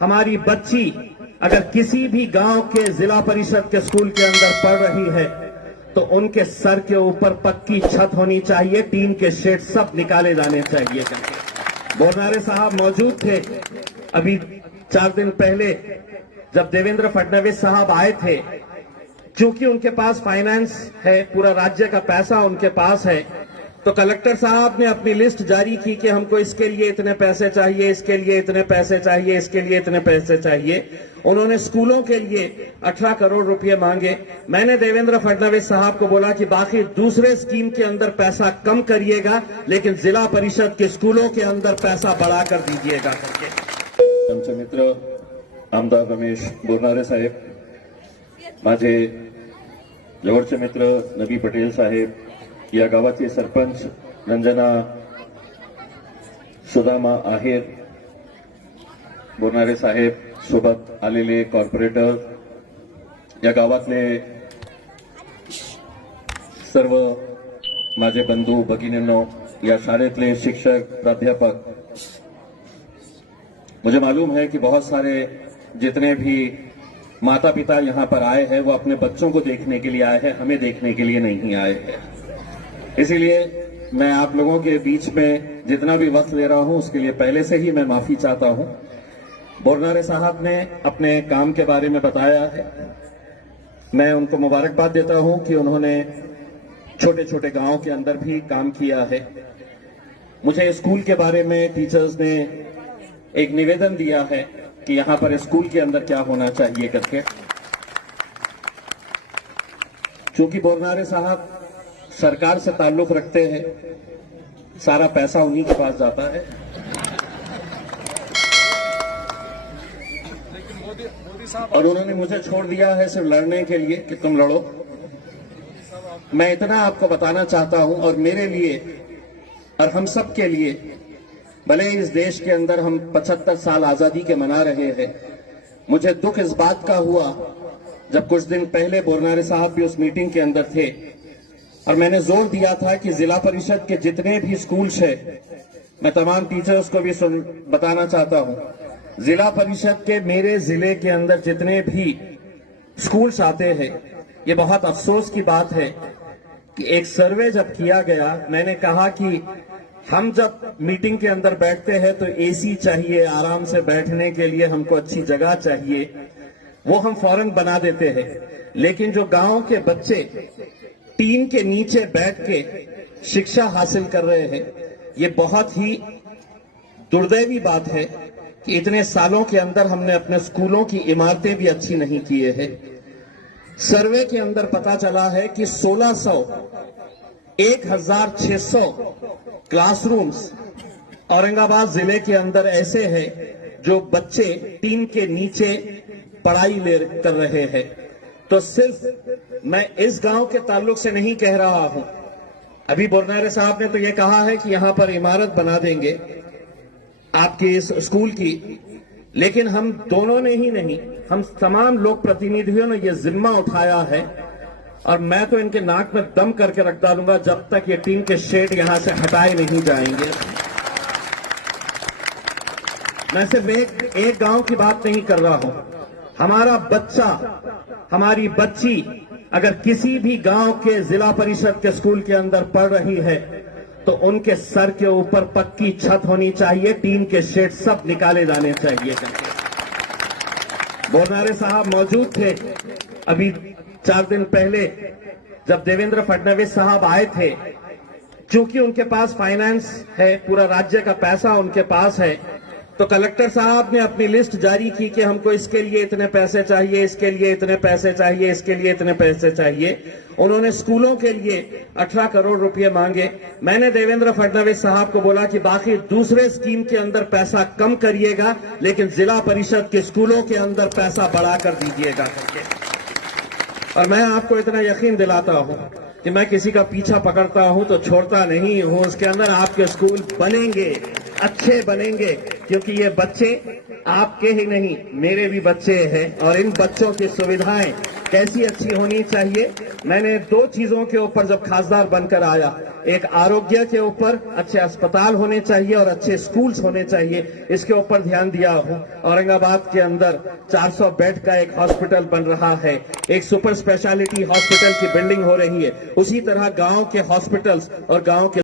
हमारी बच्ची अगर किसी भी गांव के जिला परिषद के स्कूल के अंदर पढ़ रही है तो उनके सर के ऊपर पक्की छत होनी चाहिए, टीन के शेड सब निकाले जाने चाहिए। बोरनारे साहब मौजूद थे अभी 4 दिन पहले जब देवेंद्र फडणवीस साहब आए थे। क्योंकि उनके पास फाइनेंस है, पूरा राज्य का पैसा उनके पास है, तो कलेक्टर साहब ने अपनी लिस्ट जारी की कि हमको इसके लिए इतने पैसे चाहिए, इसके लिए इतने पैसे चाहिए, इसके लिए इतने पैसे चाहिए। उन्होंने स्कूलों के लिए 18 करोड़ रुपए मांगे। मैंने देवेंद्र फडणवीस साहब को बोला कि बाकी दूसरे स्कीम के अंदर पैसा कम करिएगा, लेकिन जिला परिषद के स्कूलों के अंदर पैसा बढ़ाकर दीजिएगा। आमचे मित्र आमदार रमेश बोरनारे साहेब, माझे जवळचे मित्र नबी पटेल साहेब, या गावाचे सरपंच रंजना सुदामा आहेर, बोरनारे साहेब सोबत आलेले कॉर्पोरेटर, या गावातले सर्व माझे बंधू भगिनींनो, या शाळेतले शिक्षक प्राध्यापक, मुझे मालूम है कि बहुत सारे जितने भी माता पिता यहाँ पर आए हैं वो अपने बच्चों को देखने के लिए आए हैं, हमें देखने के लिए नहीं आए हैं। इसीलिए मैं आप लोगों के बीच में जितना भी वक्त ले रहा हूं उसके लिए पहले से ही मैं माफी चाहता हूं। बोरनारे साहब ने अपने काम के बारे में बताया है, मैं उनको मुबारकबाद देता हूं कि उन्होंने छोटे छोटे गांवों के अंदर भी काम किया है। मुझे स्कूल के बारे में टीचर्स ने एक निवेदन दिया है कि यहां पर स्कूल के अंदर क्या होना चाहिए करके। क्योंकि बोरनारे साहब सरकार से ताल्लुक रखते हैं, सारा पैसा उन्हीं के पास जाता है। और उन्होंने मुझे छोड़ दिया है सिर्फ लड़ने के लिए कि तुम लड़ो। मैं इतना आपको बताना चाहता हूं, और मेरे लिए और हम सब के लिए, भले इस देश के अंदर हम 75 साल आजादी के मना रहे हैं, मुझे दुख इस बात का हुआ जब कुछ दिन पहले बोरनारे साहब भी उस मीटिंग के अंदर थे और मैंने जोर दिया था कि जिला परिषद के जितने भी स्कूल्स है, मैं तमाम टीचर्स को भी बताना चाहता हूं, जिला परिषद के मेरे जिले के अंदर जितने भी स्कूल्स आते हैं, ये बहुत अफसोस की बात है कि एक सर्वे जब किया गया, मैंने कहा कि हम जब मीटिंग के अंदर बैठते हैं तो एसी चाहिए, आराम से बैठने के लिए हमको अच्छी जगह चाहिए, वो हम फौरन बना देते हैं। लेकिन जो गांव के बच्चे टीन के नीचे बैठ के शिक्षा हासिल कर रहे हैं, ये बहुत ही दुर्दैवी बात है कि इतने सालों के अंदर हमने अपने स्कूलों की इमारतें भी अच्छी नहीं किए हैं। सर्वे के अंदर पता चला है कि 1600 क्लासरूम्स औरंगाबाद जिले के अंदर ऐसे हैं जो बच्चे टीन के नीचे पढ़ाई कर रहे हैं। तो सिर्फ मैं इस गांव के ताल्लुक से नहीं कह रहा हूं, अभी बोरनारे साहब ने तो ये कहा है कि यहां पर इमारत बना देंगे आपके इस स्कूल की, लेकिन हम दोनों ने ही नहीं, हम तमाम लोक प्रतिनिधियों ने यह जिम्मा उठाया है, और मैं तो इनके नाक में दम करके रख डालूंगा जब तक ये टीन के शेड यहां से हटाए नहीं जाएंगे। मैं सिर्फ एक गांव की बात नहीं कर रहा हूं, हमारा बच्चा, हमारी बच्ची अगर किसी भी गांव के जिला परिषद के स्कूल के अंदर पढ़ रही है तो उनके सर के ऊपर पक्की छत होनी चाहिए, टीन के शेड सब निकाले जाने चाहिए। बोरनारे साहब मौजूद थे अभी 4 दिन पहले जब देवेंद्र फडणवीस साहब आए थे। क्योंकि उनके पास फाइनेंस है, पूरा राज्य का पैसा उनके पास है, तो कलेक्टर साहब ने अपनी लिस्ट जारी की कि हमको इसके लिए इतने पैसे चाहिए, इसके लिए इतने पैसे चाहिए, इसके लिए इतने पैसे चाहिए। उन्होंने स्कूलों के लिए 18 करोड़ रुपए मांगे। मैंने देवेंद्र फडणवीस साहब को बोला कि बाकी दूसरे स्कीम के अंदर पैसा कम करिएगा, लेकिन जिला परिषद के स्कूलों के अंदर पैसा बढ़ाकर दीजिएगा। और मैं आपको इतना यकीन दिलाता हूं कि मैं किसी का पीछा पकड़ता हूं तो छोड़ता नहीं हूं। उसके अंदर आपके स्कूल बनेंगे, अच्छे बनेंगे, क्योंकि ये बच्चे आपके ही नहीं मेरे भी बच्चे हैं, और इन बच्चों की सुविधाएं कैसी अच्छी होनी चाहिए। मैंने 2 चीजों के ऊपर जब खासदार बनकर आया, एक आरोग्य के ऊपर अच्छे अस्पताल होने चाहिए और अच्छे स्कूल्स होने चाहिए, इसके ऊपर ध्यान दिया हूं। औरंगाबाद के अंदर 400 बेड का एक हॉस्पिटल बन रहा है, एक सुपर स्पेशलिटी हॉस्पिटल की बिल्डिंग हो रही है। उसी तरह गांव के हॉस्पिटल्स और गांव के